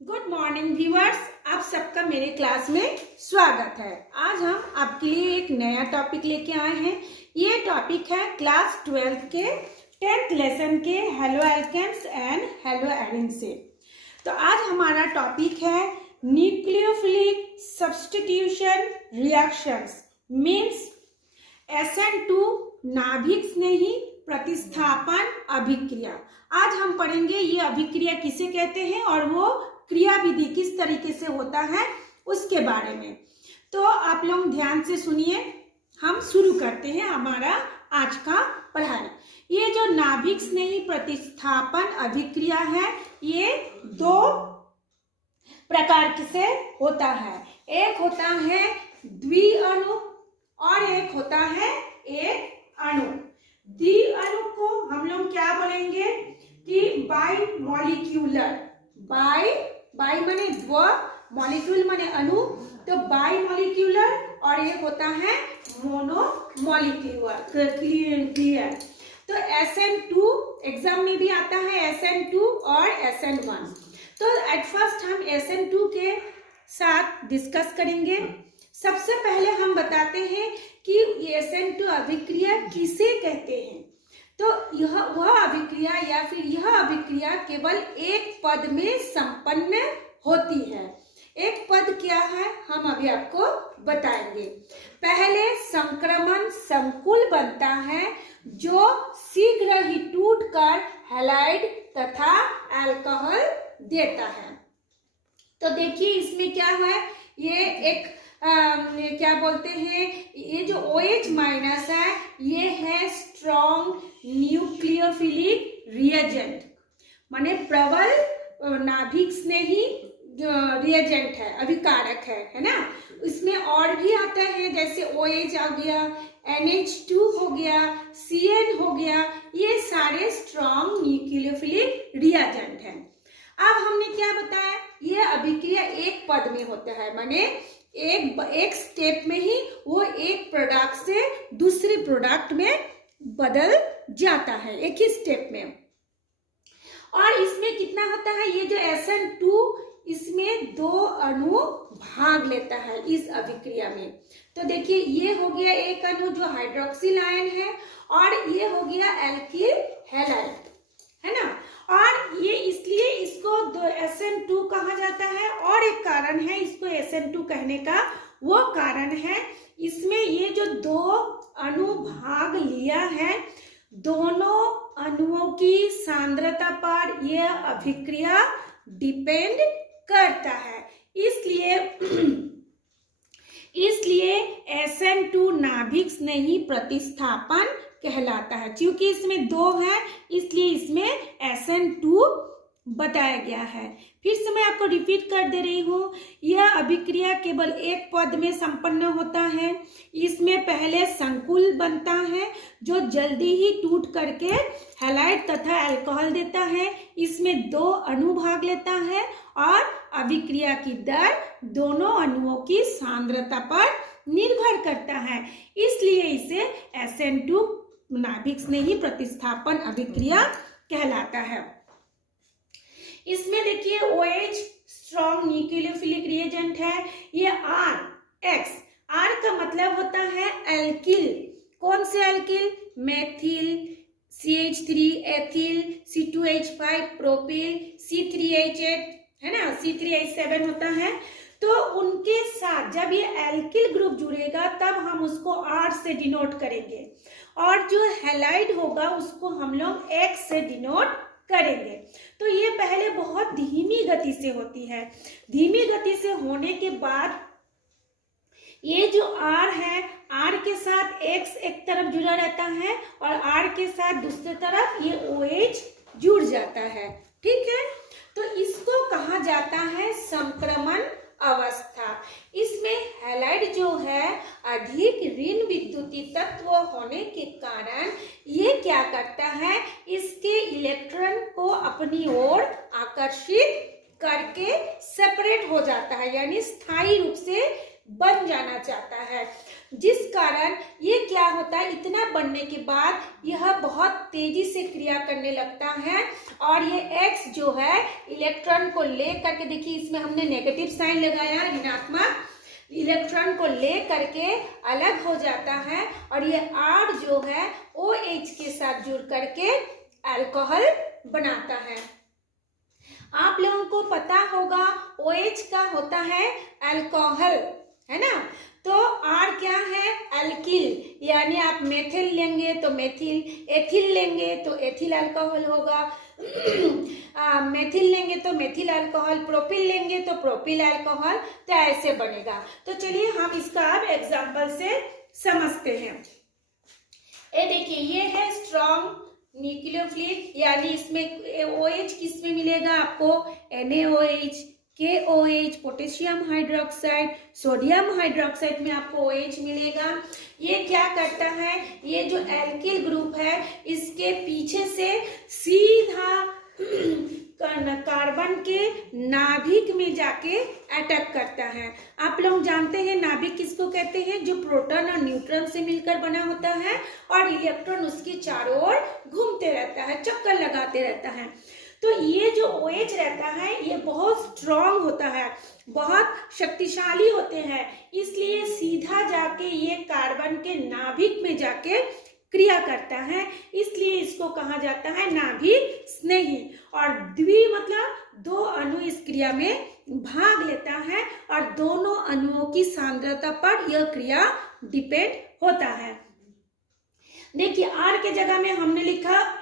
Good morning viewers, आप सबका मेरे क्लास में स्वागत है। आज हम आपके लिए एक नया टॉपिक लेके आए हैं। ये टॉपिक है क्लास 12 के 10th लेसन के haloalkanes and haloarenes से। तो आज हमारा टॉपिक है nucleophilic substitution reactions means SN2 नाभिक स्नेही प्रतिस्थापन अभिक्रिया। आज हम पढ़ेंगे ये अभिक्रिया किसे कहते हैं और वो क्रिया विधि किस तरीके से होता है उसके बारे में। तो आप लोग ध्यान से सुनिए, हम शुरू करते हैं हमारा आज का पढ़ाई। ये जो नाभिक स्नेही प्रतिस्थापन अभिक्रिया है ये दो प्रकार से होता है। एक होता है द्विअणु और एक होता है एक अणु। द्विअणु को हम लोग क्या बोलेंगे कि बाई मॉलिक्यूलर। बाई माने द्व, मॉलिक्यूल माने अणु, तो बाई मॉलिक्यूलर और एक होता है मोनो मॉलिक्यूलर। क्लियर। तो SN2 एग्जाम में भी आता है, SN2 और SN1। तो एट फर्स्ट हम SN2 के साथ डिस्कस करेंगे। सबसे पहले हम बताते हैं कि SN2 अभिक्रिया किसे कहते हैं। तो यह वह अभिक्रिया या फिर यह अभिक्रिया केवल एक पद में संपन्न होती है। एक पद क्या है हम अभी आपको बताएंगे। पहले संक्रमण संकुल बनता है जो शीघ्र ही टूटकर हैलाइड तथा अल्कोहल देता है। तो देखिए इसमें क्या है, ये एक क्या बोलते हैं, ये जो OH माइनस है ये है स्ट्रॉन्ग न्यूक्लियोफिलिक रिएजेंट, माने प्रबल नाभिक स्नेही रिएजेंट है, अभिकारक है ना। इसमें और भी आता है जैसे OH आ गया, NH2 हो गया, CN हो गया, ये सारे स्ट्रॉन्ग न्यूक्लियोफिलिक रिएजेंट हैं। अब हमने क्या बताया, ये अभिक्रिया एक पद में होता है, माने एक स्टेप में ही वो एक प्रोडक्ट से दूसरे प्रोडक्ट में बदल जाता है, एक ही स्टेप में। और इसमें कितना होता है, ये जो SN2 इसमें दो अणु भाग लेता है इस अभिक्रिया में। तो देखिए ये हो गया एक अणु जो हाइड्रोक्सिल आयन है और ये हो गया एल्किल हैलाइड, है ना। और ये इसलिए इसको SN2 कहा जाता है। और एक कारण है इसको SN2 कहने का, वो कारण है इसमें ये जो दो अणु भाग लिया है, दोनों अणुओं की सांद्रता पर यह अभिक्रिया डिपेंड करता है। इसलिए SN2 नाभिक स्नेही प्रतिस्थापन कहलाता है। क्योंकि इसमें दो है इसलिए इसमें SN2 बताया गया है। फिर से मैं आपको रिपीट कर दे रही हूँ, यह अभिक्रिया केवल एक पद में संपन्न होता है। इसमें पहले संकुल बनता है जो जल्दी ही टूट करके हैलाइड तथा अल्कोहल देता है। इसमें दो अणु भाग लेता है और अभिक्रिया की दर दोनों अणुओं की सांद्रता पर निर्भर करता है। इसलिए इसे SN2 नाभिक स्नेही प्रतिस्थापन अभिक्रिया कहलाता है। इसमें देखिए OH स्ट्रॉन्ग न्यूक्लियोफिलिक रिएजेंट है, ये R का मतलब होता है एल्किल। कौन से alkyl, methyl, CH3 ethyl, C2H5 propyl, C3H8 है ना, C3H7 होता है। तो उनके साथ जब ये एल्किल ग्रुप जुड़ेगा तब हम उसको R से डिनोट करेंगे और जो हैलाइड होगा उसको हम लोग X से डिनोट करेंगे। तो ये पहले बहुत धीमी गति से होती है। धीमी गति से होने के बाद ये जो R है, R के साथ X एक तरफ जुड़ा रहता है और R के साथ दूसरी तरफ ये OH जुड़ जाता है, ठीक है। तो इसको कहा जाता है संक्रमण अवस्था। इसमें हैलाइड जो है अधिक ऋण विद्युतीय तत्व होने के कारण ये क्या करता है, इसके इलेक्ट्रॉन को अपनी ओर आकर्षित करके सेपरेट हो जाता है, यानी स्थायी रूप से बन जाना चाहता है। जिस कारण ये क्या होता है, इतना बनने के बाद यह बहुत तेजी से क्रिया करने लगता है और ये X जो है इलेक्ट्रॉन को ले करके, देखिए इसमें हमने नेगेटिव साइन लगाया, ऋणात्मक, इलेक्ट्रॉन को ले करके अलग हो जाता है और ये R जो है OH के साथ जुड़ करके अल्कोहल बनाता है। आप लोगों को पता होगा OH का होता है अल्कोहल, है ना। तो R क्या है, एल्किल, यानी आप मेथिल लेंगे तो मेथिल, एथिल लेंगे तो एथिल अल्कोहल होगा, मेथिल लेंगे तो मेथिल अल्कोहल, प्रोपिल लेंगे तो प्रोपिल अल्कोहल, तो ऐसे बनेगा। तो चलिए हम इसका अब एग्जाम्पल से समझते हैं। ये देखिए, ये है स्ट्रॉन्ग न्यूक्लियोफिलिक, यानी इसमें OH किस में मिलेगा आपको, NaOH, KOH, potassium hydroxide, sodium hydroxide में आपको OH मिलेगा। ये क्या करता है, ये जो एल्किल ग्रुप है इसके पीछे से सीधा कार्बन के नाभिक में जाके अटैक करता है। आप लोग जानते हैं नाभिक किसको कहते हैं, जो प्रोटॉन और न्यूट्रॉन से मिलकर बना होता है और इलेक्ट्रॉन उसके चारों ओर घूमते रहता है, चक्कर लगाते रहता है। तो ये जो OH रहता है ये बहुत स्ट्रॉन्ग होता है, बहुत शक्तिशाली होते हैं, इसलिए सीधा जाके ये कार्बन के नाभिक में जाके क्रिया करता है, इसलिए इसको कहा जाता है नाभिक स्नेही। और द्वि मतलब दो अणु इस क्रिया में भाग लेता है और दोनों अणुओं की सांद्रता पर यह क्रिया डिपेंड होता है। देखिए R के जगह में हमने लिखा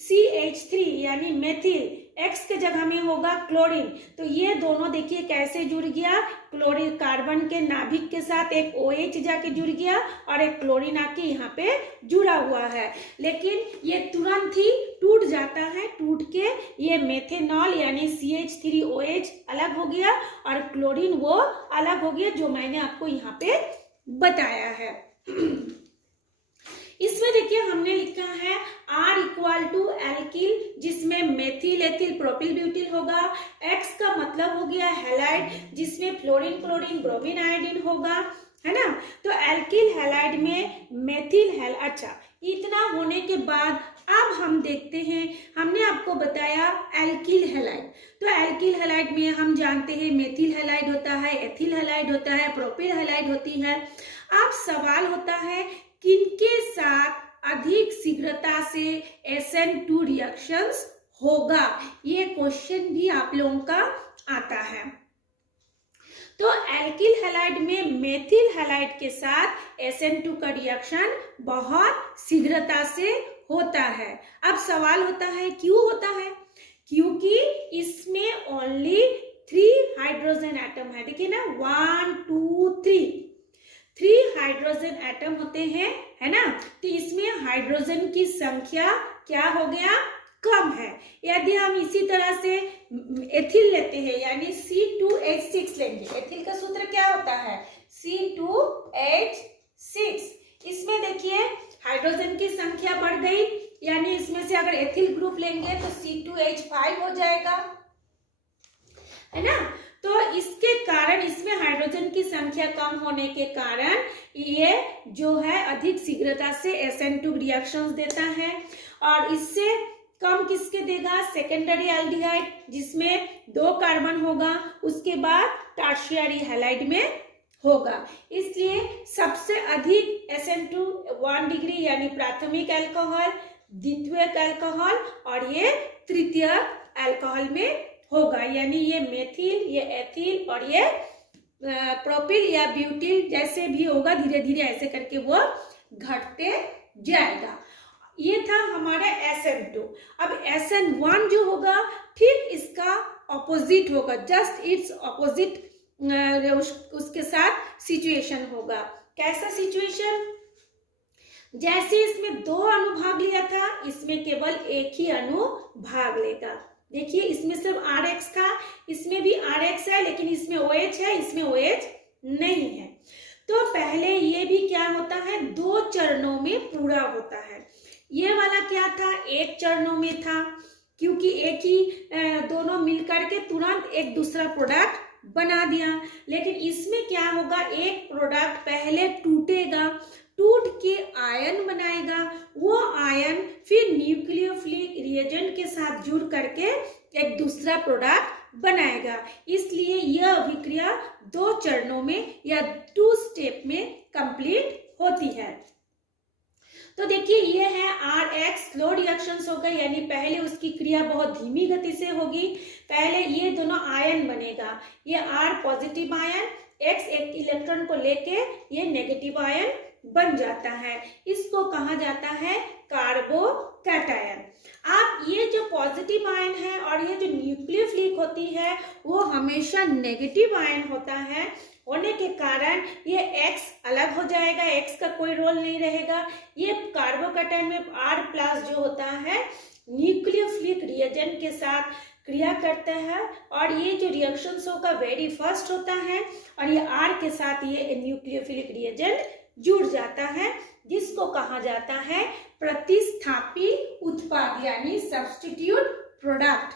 CH3 यानी मेथिल, X के जगह में होगा क्लोरीन। तो ये दोनों देखिए कैसे जुड़ गया, क्लोरीन कार्बन के नाभिक के साथ एक OH जाके जुड़ गया और एक क्लोरीन आके यहाँ पे जुड़ा हुआ है, लेकिन ये तुरंत ही टूट जाता है, टूट के ये मेथेनॉल यानी CH3OH अलग हो गया और क्लोरीन वो अलग हो गया जो मैंने आपको यहाँ पे बताया है। इसमें देखिए हमने लिखा है R इक्वल टू एल्किल, जिसमें मेथिल, एथिल, प्रोपिल, ब्यूटिल होगा। X का मतलब हो गया हैलाइड, जिसमें फ्लोरीन, क्लोरीन, ब्रोमीन, आयोडीन होगा, है ना। तो एल्किल हैलाइड में मेथिल अच्छा, इतना होने के बाद अब हम देखते हैं, हमने आपको बताया एल्किल हैलाइड। तो एल्किल हैलाइड में हम जानते हैं मेथिल हैलाइड होता है, एथिल हैलाइड होता है, प्रोपिल हैलाइड होती है। अब सवाल होता है किनके साथ अधिक शीघ्रता से SN2 रिएक्शंस होगा, ये क्वेश्चन भी आप लोगों का आता है। तो एल्किल हैलाइड में मेथिल हैलाइड के साथ SN2 का रिएक्शन बहुत शीघ्रता से होता है। अब सवाल होता है क्यों होता है, क्योंकि इसमें ओनली 3 हाइड्रोजन एटम है। देखिए ना 1 2 3 हाइड्रोजन एटम होते हैं, है ना। तो इसमें हाइड्रोजन की संख्या क्या हो गया, कम है। यदि हम इसी तरह से एथिल लेते हैं यानी C2H6 लेंगे, एथिल का सूत्र क्या होता है C2H6, इसमें देखिए हाइड्रोजन की संख्या बढ़ गई, यानी इसमें से अगर एथिल ग्रुप लेंगे तो C2H5 हो जाएगा, है ना। तो इसके कारण इसमें हाइड्रोजन की संख्या कम होने के कारण ये जो है अधिक शीघ्रता से SN2 रिएक्शंस देता है और इससे कम किसके देगा, सेकेंडरी एल्डिहाइड जिसमें 2 कार्बन होगा, उसके बाद टर्शियरी हैलाइड में होगा। इसलिए सबसे अधिक SN2 1 डिग्री यानी प्राथमिक अल्कोहल, द्वितीयक अल्कोहल और ये तृतीयक अल्कोहल में होगा, यानी ये मेथिल, ये एथिल और ये प्रोपिल या ब्यूटिल जैसे भी होगा, धीरे धीरे ऐसे करके वो घटते जाएगा। ये था हमारा SN2। अब SN1 जो होगा ठीक इसका ऑपोजिट होगा, जस्ट इट्स ऑपोजिट उसके साथ सिचुएशन होगा। कैसा सिचुएशन, जैसे इसमें 2 अणु भाग लिया था, इसमें केवल एक ही अणु भाग लेगा। देखिए इसमें सिर्फ RH था, इसमें भी RH है, लेकिन इसमें OH है, इसमें OH नहीं है। तो पहले ये भी क्या होता है, 2 चरणों में पूरा होता है। ये वाला क्या था, 1 चरणों में था, क्योंकि एक ही दोनों मिलकर के तुरंत एक दूसरा प्रोडक्ट बना दिया। लेकिन इसमें क्या होगा, एक प्रोडक्ट पहले टूटेगा, टूट के आयन बनाएगा, वो आयन फिर न्यूक्लियोफिलिक रिएजेंट के साथ जुड़ करके एक दूसरा प्रोडक्ट बनाएगा। इसलिए यह अभिक्रिया 2 चरणों में या 2 स्टेप में कंप्लीट होती है। तो देखिए ये है Rx, स्लो रिएक्शंस होगा, यानी पहले उसकी क्रिया बहुत धीमी गति से होगी। पहले ये दोनों आयन बनेगा, ये R पॉजिटिव आयन, X एक इलेक्ट्रॉन को लेके ये नेगेटिव आयन बन जाता है। इसको कहा जाता है कार्बोकैटायन। आप ये जो पॉजिटिव आयन है और ये जो न्यूक्लियोफिलिक होती है वो हमेशा नेगेटिव आयन होता है, होने के कारण ये X अलग हो जाएगा, X का कोई रोल नहीं रहेगा। ये कार्बोकैटायन में R+ जो होता है न्यूक्लियोफिलिक रिएजेंट के साथ क्रिया करता है और ये जो रिएक्शंस होगा वेरी फर्स्ट होता है और ये R के साथ ये न्यूक्लियोफिलिक रिएजेंट जुड़ जाता है, जिसको कहा जाता है प्रतिस्थापी उत्पाद यानी सब्स्टिट्यूट प्रोडक्ट।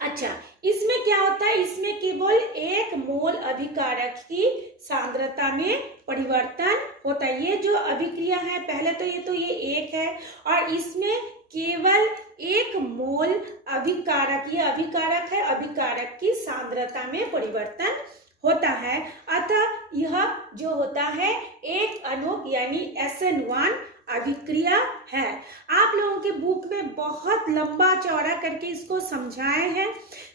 अच्छा, इसमें क्या होता है, इसमें केवल 1 मोल अभिकारक की सांद्रता में परिवर्तन होता है। ये जो अभिक्रिया है पहले तो ये 1 है और इसमें केवल 1 मोल अभिकारक, ये अभिकारक है, अभिकारक की सांद्रता में परिवर्तन होता है। अतः यह जो होता है एक अणु यानी SN1 अभिक्रिया है। आप लोगों के बुक में बहुत लंबा चौड़ा करके इसको समझाए हैं,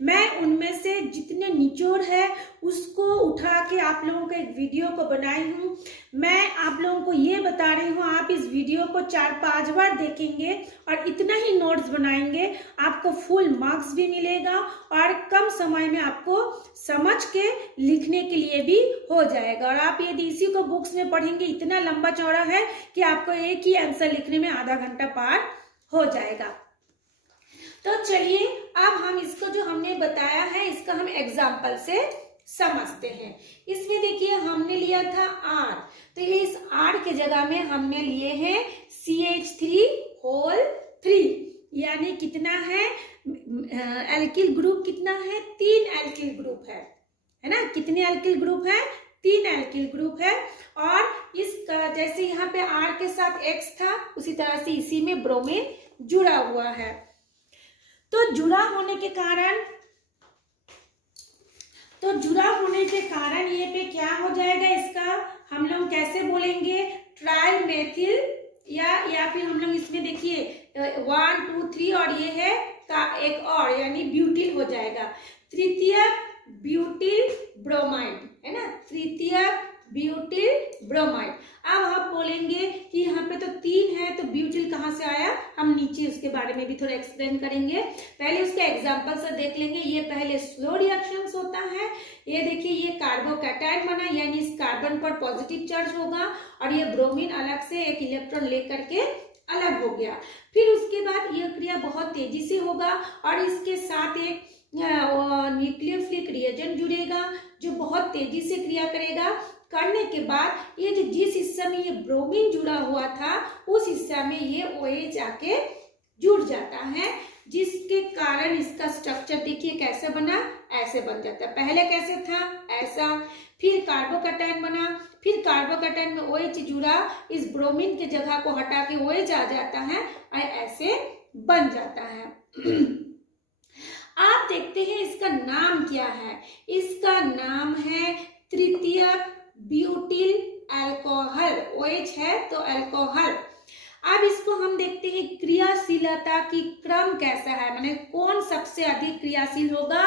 मैं उनमें से जितने निचोड़ है उसको उठा के आप लोगों को एक वीडियो को बनाई हूँ। मैं आप लोगों को ये बता रही हूँ, आप इस वीडियो को 4-5 बार देखेंगे और इतना ही नोट्स बनाएंगे, आपको फुल मार्क्स भी मिलेगा और कम समय में आपको समझ के लिखने के लिए भी हो जाएगा। और आप यदि इसी को बुक्स में पढ़ेंगे, इतना लंबा चौड़ा है कि आपको एक ही आंसर लिखने में आधा घंटा पार हो जाएगा। तो चलिए अब हम इसको जो हमने बताया है इसका हम एग्जाम्पल से समझते हैं। इसमें देखिए हमने लिया था R, तो ये इस R के जगह में हमने लिए हैं CH3 यानी कितना है, एल्किल ग्रुप कितना है, 3 एल्किल ग्रुप है ना। कितने एल्किल ग्रुप है, 3 एल्किल ग्रुप है। और इसका जैसे यहाँ पे R के साथ X था उसी तरह से इसी में ब्रोमीन जुड़ा हुआ है। तो जुड़ा होने के कारण ये पे क्या हो जाएगा, इसका हम लोग कैसे बोलेंगे, ट्राइमेथिल या फिर हम लोग इसमें देखिए 1 2 3 और ये है का एक और यानी ब्यूटिल हो जाएगा, तृतीयक ब्यूटिल ब्रोमाइड है ना, तृतीयक ब्यूटिल ब्रोमाइड। अब हम बोलेंगे कि यहाँ पे तो 3 है तो ब्यूटिल कहाँ से आया, हम नीचे उसके बारे में भी थोड़ा एक्सप्लेन करेंगे। पहले उसका एग्जांपल से देख लेंगे। ये पहले स्लो रिएक्शंस होता है। ये देखिए ये कार्बोकैटायन बना यानी इस कार्बन पर पॉजिटिव चार्ज होगा और ये ब्रोमीन अलग से एक इलेक्ट्रॉन लेकर के अलग हो गया। फिर उसके बाद यह क्रिया बहुत तेजी से होगा और इसके साथ एक न्यूक्लियोफिलिक रिएजेंट जुड़ेगा जो बहुत तेजी से क्रिया करेगा। करने के बाद ये जो जिस हिस्से में ये ब्रोमीन जुड़ा हुआ था उस हिस्से में ये OH आके जुड़ जाता है, जिसके कारण इसका स्ट्रक्चर देखिए कैसे बना, ऐसे बन जाता है। पहले कैसे था, ऐसा, फिर कार्बोकैटायन बना, फिर कार्बोकैटायन में OH जुड़ा, इस ब्रोमीन के जगह को हटा के OH आ जाता है और ऐसे बन जाता है। आप देखते हैं इसका नाम क्या है, इसका नाम है तृतीयक ब्यूटिल अल्कोहल। OH है तो अल्कोहल। अब इसको हम देखते हैं क्रियाशीलता की क्रम कैसा है, माने कौन सबसे अधिक क्रियाशील होगा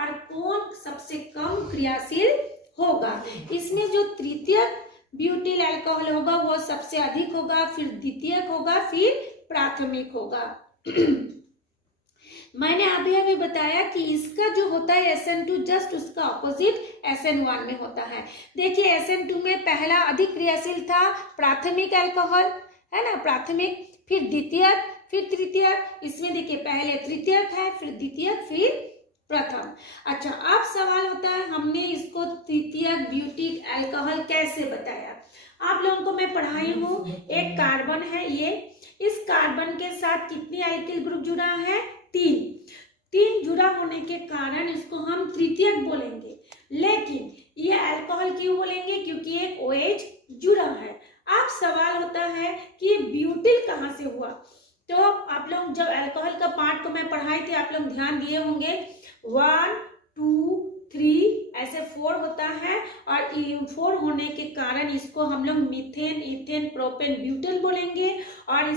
और कौन सबसे कम क्रियाशील होगा। इसमें जो तृतीयक ब्यूटिल अल्कोहल होगा वो सबसे अधिक होगा, फिर द्वितीयक होगा, फिर प्राथमिक होगा। मैंने अभी बताया कि इसका जो होता है SN2 जस्ट उसका ऑपोजिट SN1 में होता है। देखिए SN2 में पहला अधिक क्रियाशील था प्राथमिक अल्कोहल है ना, प्राथमिक, फिर द्वितीयक, फिर तृतीयक। इसमें देखिए पहले तृतीयक है, फिर द्वितीयक, फिर प्रथम। अच्छा, अब सवाल होता है हमने इसको तृतीयक ब्यूटिल अल्कोहल कैसे बताया। आप लोगों को मैं पढ़ाई हूँ, एक कार्बन है ये, इस कार्बन के साथ कितनी एल्किल ग्रुप जुड़ा है, 3 जुड़ा होने के कारण इसको हम तृतीयक बोलेंगे, लेकिन ये अल्कोहल क्यों बोलेंगे? क्योंकि एक OH जुड़ा है। अब सवाल होता है कि ब्यूटिल कहाँ से हुआ? तो आप लोग जब अल्कोहल का पार्ट को मैं पढ़ाई थी, आप लोग ध्यान दिए होंगे, 1 2 3 ऐसे 4 होता है, और 4 होने के कारण इसको हम लोग मीथेन, इथेन, प्रोपेन, ब्यूटेन बोलेंगे, और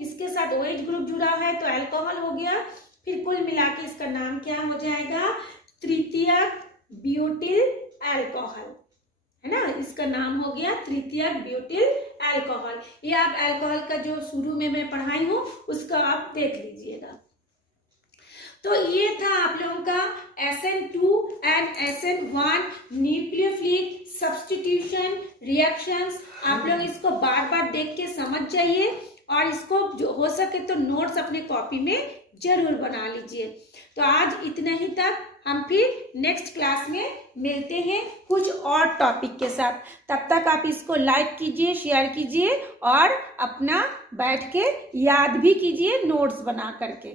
इसके साथ OH ग्रुप जुड़ा है तो अल्कोहल हो गया। फिर कुल मिला के इसका नाम क्या हो जाएगा? तृतीयक ब्यूटिल अल्कोहल, है ना। इसका नाम हो गया तृतीयक ब्यूटिल अल्कोहल। ये आप अल्कोहल का जो शुरू में मैं पढ़ाई हूँ उसका आप देख लीजिएगा। तो ये था आप लोगों का SN2 and SN1 nucleophilic substitution reactions. आप लोग इसको बार बार देख के समझ जाइए, और इसको जो हो सके तो नोट्स अपने कॉपी में जरूर बना लीजिए। तो आज इतना ही तक, हम फिर नेक्स्ट क्लास में मिलते हैं कुछ और टॉपिक के साथ। तब तक आप इसको लाइक कीजिए, शेयर कीजिए, और अपना बैठ के याद भी कीजिए नोट्स बना करके।